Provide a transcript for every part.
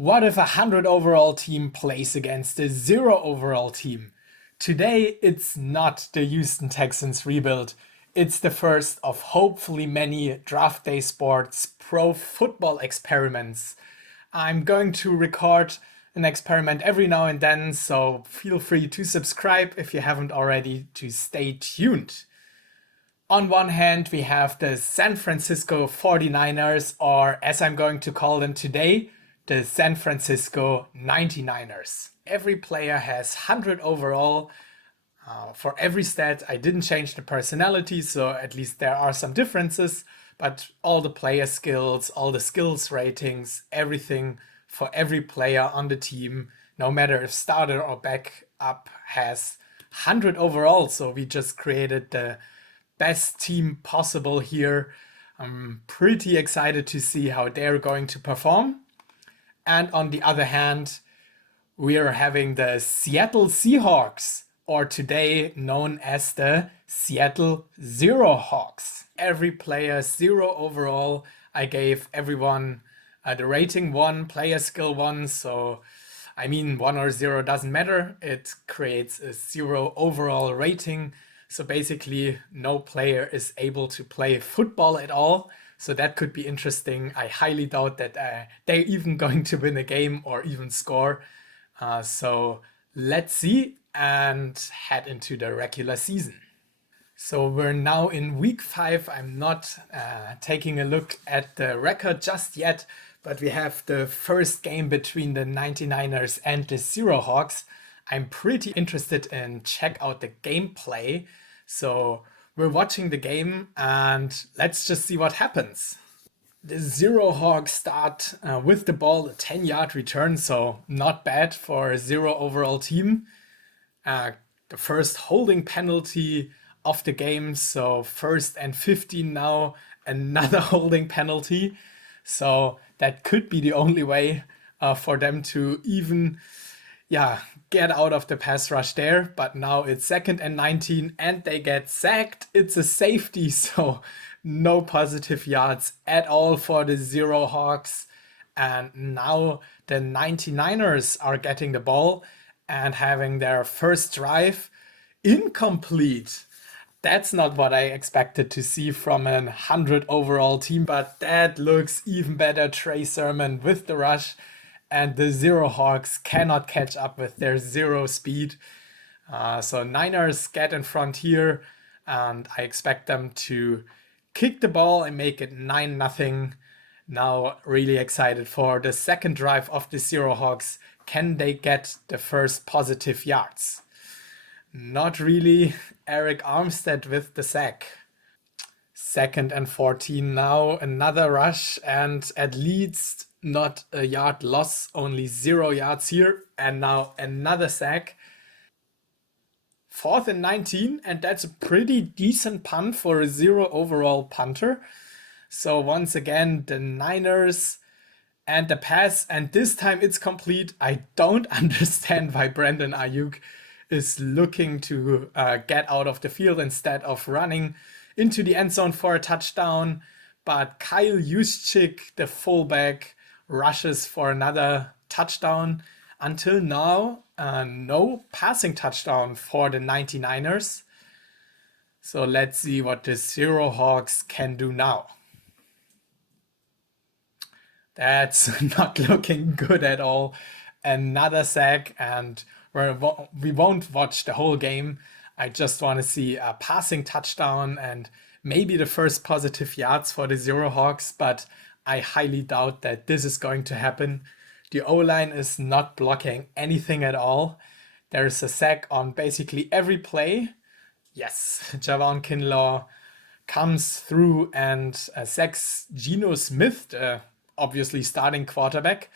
What if a 100 overall team plays against a 0 overall team? Today, it's not the Houston Texans rebuild. It's the first of hopefully many Draft Day Sports pro football experiments. I'm going to record an experiment every now and then, so feel free to subscribe if you haven't already to stay tuned. On one hand, we have the San Francisco 49ers, or as I'm going to call them today, the San Francisco 99ers. Every player has 100 overall. For every stat, I didn't change the personality, so at least there are some differences, but all the player skills, all the skills ratings, everything for every player on the team, no matter if starter or backup, has 100 overall. So we just created the best team possible here. I'm pretty excited to see how they're going to perform. And on the other hand, we are having the Seattle Seahawks, or today known as the Seattle Zero Hawks. Every player 0 overall. I gave everyone the rating 1, player skill 1, so I mean 1 or 0 doesn't matter. It creates a 0 overall rating. So basically, no player is able to play football at all. So that could be interesting. I highly doubt that they're even going to win a game or even score. So let's see and head into the regular season. So we're now in week 5. I'm not taking a look at the record just yet, but we have the first game between the 99ers and the Zero Hawks. I'm pretty interested in check out the gameplay. So we're watching the game and let's just see what happens. The Zero Hawks start with the ball, a 10-yard return, so not bad for a 0 overall team. The first holding penalty of the game, so 1st and 15 now, another holding penalty. So that could be the only way for them to even get out of the pass rush there. But now it's 2nd and 19 and they get sacked. It's a safety, so no positive yards at all for the Zero Hawks. And now the 99ers are getting the ball and having their first drive incomplete. That's not what I expected to see from a 100 overall team, but that looks even better. Trey Sermon with the rush, and the Zero Hawks cannot catch up with their 0 speed. So Niners get in front here, and I expect them to kick the ball and make it 9-0. Now really excited for the second drive of the Zero Hawks. Can they get the first positive yards? Not really. Eric Armstead with the sack. 2nd and 14 now, another rush, and at least not a yard loss, only 0 yards here, and now another sack. 4th and 19, and that's a pretty decent punt for a 0 overall punter. So once again, the Niners and the pass, and this time it's complete. I don't understand why Brandon Ayuk is looking to get out of the field instead of running into the end zone for a touchdown. But Kyle Juszczyk, the fullback, rushes for another touchdown. Until now, no passing touchdown for the 99ers. So let's see what the Zero Hawks can do now. That's not looking good at all. Another sack, and we won't watch the whole game. I just want to see a passing touchdown and maybe the first positive yards for the Zero Hawks, but I highly doubt that this is going to happen. The O-line is not blocking anything at all. There's a sack on basically every play. Yes, Javon Kinlaw comes through and sacks Geno Smith, the obviously starting quarterback.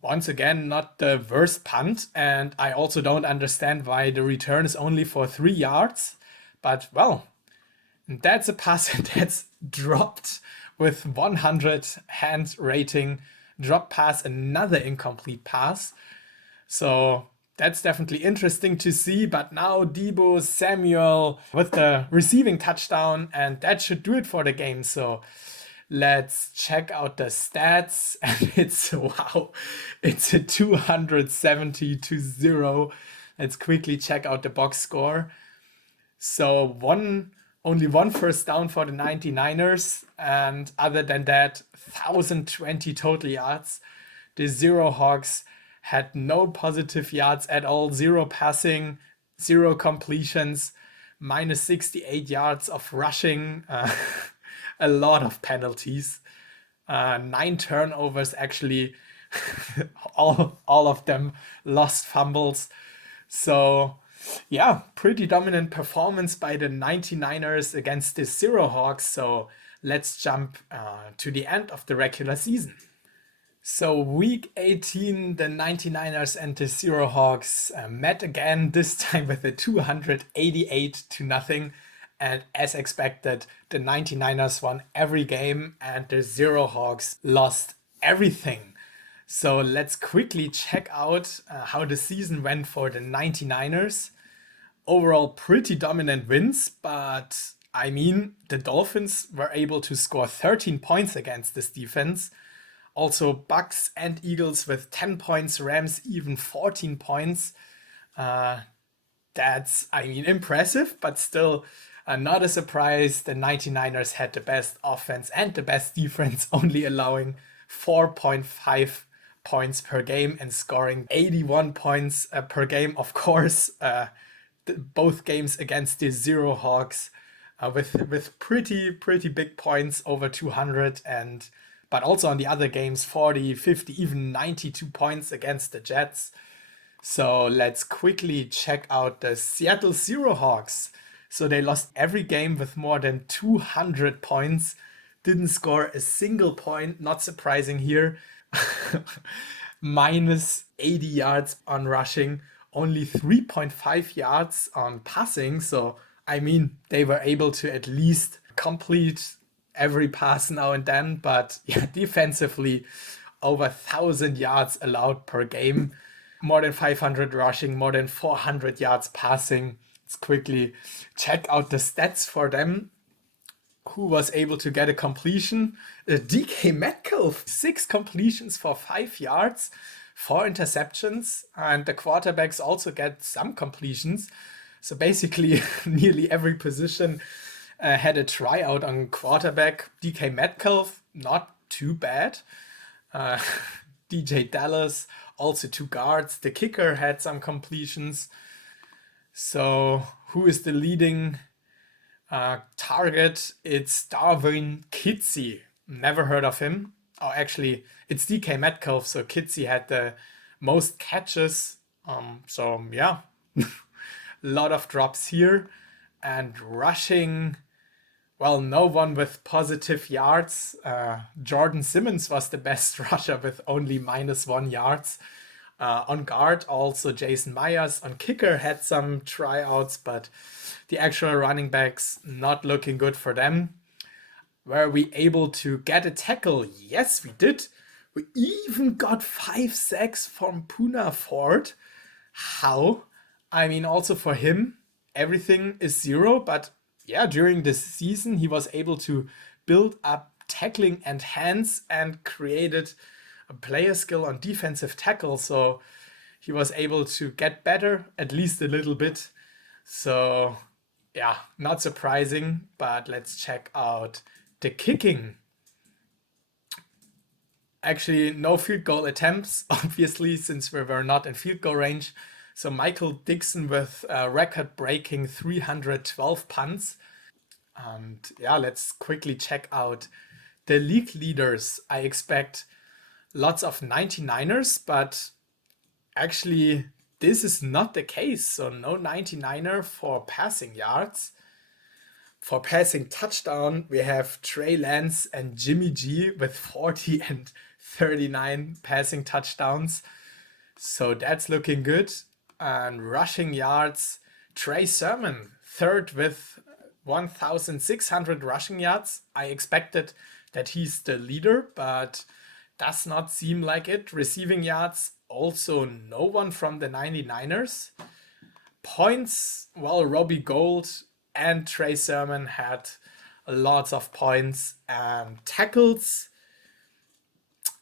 Once again, not the worst punt, and I also don't understand why the return is only for 3 yards. But well, that's a pass that's dropped with 100 hand rating. Drop pass, another incomplete pass. So that's definitely interesting to see. But now Deebo Samuel with the receiving touchdown, and that should do it for the game. So Let's check out the stats, and it's wow, it's a 270-0. Let's quickly check out the box score. So only one first down for the 99ers, and other than that, 1,020 total yards. The Zero Hawks had no positive yards at all, zero passing, zero completions, minus 68 yards of rushing, a lot of penalties, 9 turnovers actually, all of them lost fumbles. So yeah, pretty dominant performance by the 99ers against the Zero Hawks. So let's jump to the end of the regular season. So week 18, the 99ers and the Zero Hawks met again, this time with a 288-0. And as expected, the 99ers won every game and the Zero Hawks lost everything. So let's quickly check out how the season went for the 99ers. Overall, pretty dominant wins, but I mean, the Dolphins were able to score 13 points against this defense. Also, Bucks and Eagles with 10 points, Rams even 14 points. That's, I mean, impressive, but still not a surprise. The 99ers had the best offense and the best defense, only allowing 4.5 points per game and scoring 81 points per game. Of course, both games against the Zero Hawks with pretty big points, over 200, and but also on the other games 40, 50, even 92 points against the Jets. So let's quickly check out the Seattle Zero Hawks. So they lost every game with more than 200 points, didn't score a single point, not surprising here. Minus 80 yards on rushing, only 3.5 yards on passing. So, I mean, they were able to at least complete every pass now and then, but yeah, defensively, over 1,000 yards allowed per game, more than 500 rushing, more than 400 yards passing. Let's quickly check out the stats for them. Who was able to get a completion? DK Metcalf, 6 completions for 5 yards, 4 interceptions, and the quarterbacks also get some completions. So basically, nearly every position had a tryout on quarterback. DK Metcalf, not too bad. DJ Dallas, also 2 guards. The kicker had some completions. So who is the leading target? It's Darwin Kitsy. Never heard of him. Oh, actually, it's DK Metcalf. So Kitsy had the most catches. So yeah, a lot of drops here. And rushing, well, no one with positive yards. Jordan Simmons was the best rusher with only -1 yards. On guard, also Jason Myers. On kicker had some tryouts, but the actual running backs not looking good for them. Were we able to get a tackle? Yes, we did. We even got 5 sacks from Poona Ford. How? I mean, also for him, everything is 0, but yeah, during this season, he was able to build up tackling and hands and created a player skill on defensive tackle. So he was able to get better, at least a little bit. So yeah, not surprising, but let's check out the kicking. Actually, no field goal attempts, obviously, since we were not in field goal range. So Michael Dixon with record-breaking 312 punts. And yeah, let's quickly check out the league leaders. I expect lots of 99ers, but actually this is not the case. So no 99er for passing yards. For passing touchdown, we have Trey Lance and Jimmy G with 40 and 39 passing touchdowns. So that's looking good. And rushing yards, Trey Sermon, third with 1,600 rushing yards. I expected that he's the leader, but does not seem like it. Receiving yards, also no one from the 99ers. Points, well, Robbie Gould and Trey Sermon had lots of points and tackles.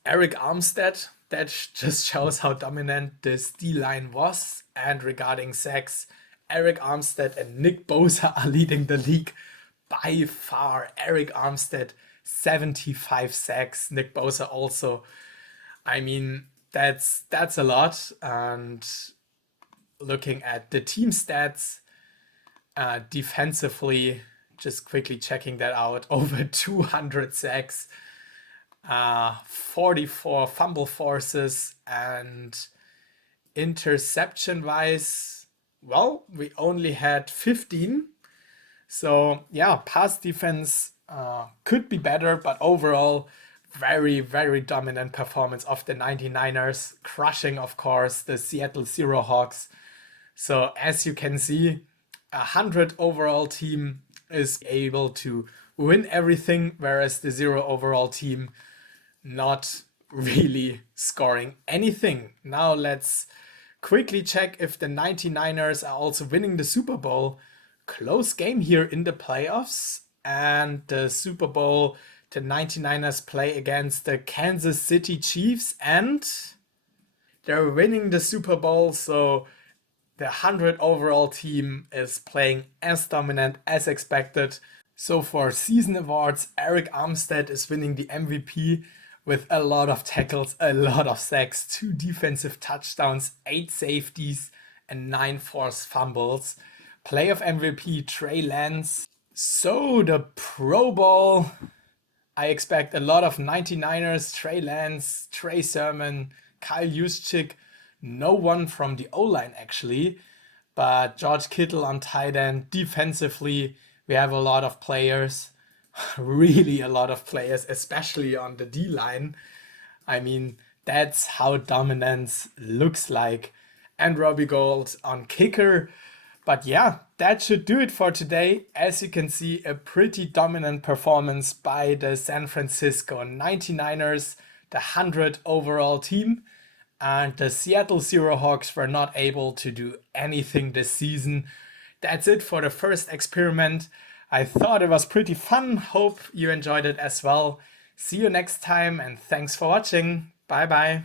Eric Armstead, that just shows how dominant this D line was. And regarding sacks, Eric Armstead and Nick Bosa are leading the league by far. Eric Armstead, 75 sacks. Nick Bosa also. I mean, that's a lot. And looking at the team stats, defensively, just quickly checking that out, over 200 sacks, 44 fumble forces, and interception wise, well, we only had 15. So, yeah, pass defense could be better, but overall, very, very dominant performance of the 99ers, crushing, of course, the Seattle Seahawks. So, as you can see, 100 overall team is able to win everything, whereas the 0 overall team not really scoring anything. Now let's quickly check if the 99ers are also winning the Super Bowl. Close game here in the playoffs, and the Super Bowl, the 99ers play against the Kansas City Chiefs, and they're winning the Super Bowl. So the 100 overall team is playing as dominant as expected. So for season awards, Eric Armstead is winning the MVP with a lot of tackles, a lot of sacks, 2 defensive touchdowns, 8 safeties, and 9 forced fumbles. Play of MVP, Trey Lance. So the Pro Bowl, I expect a lot of 99ers, Trey Lance, Trey Sermon, Kyle Juszczyk. No one from the O-line actually, but George Kittle on tight end. Defensively, we have a lot of players, really a lot of players, especially on the D-line. I mean, that's how dominance looks like. And Robbie Gould on kicker. But yeah, that should do it for today. As you can see, a pretty dominant performance by the San Francisco 99ers, the 100 overall team. And the Seattle Seahawks were not able to do anything this season. That's it for the first experiment. I thought it was pretty fun. Hope you enjoyed it as well. See you next time, and thanks for watching. Bye bye.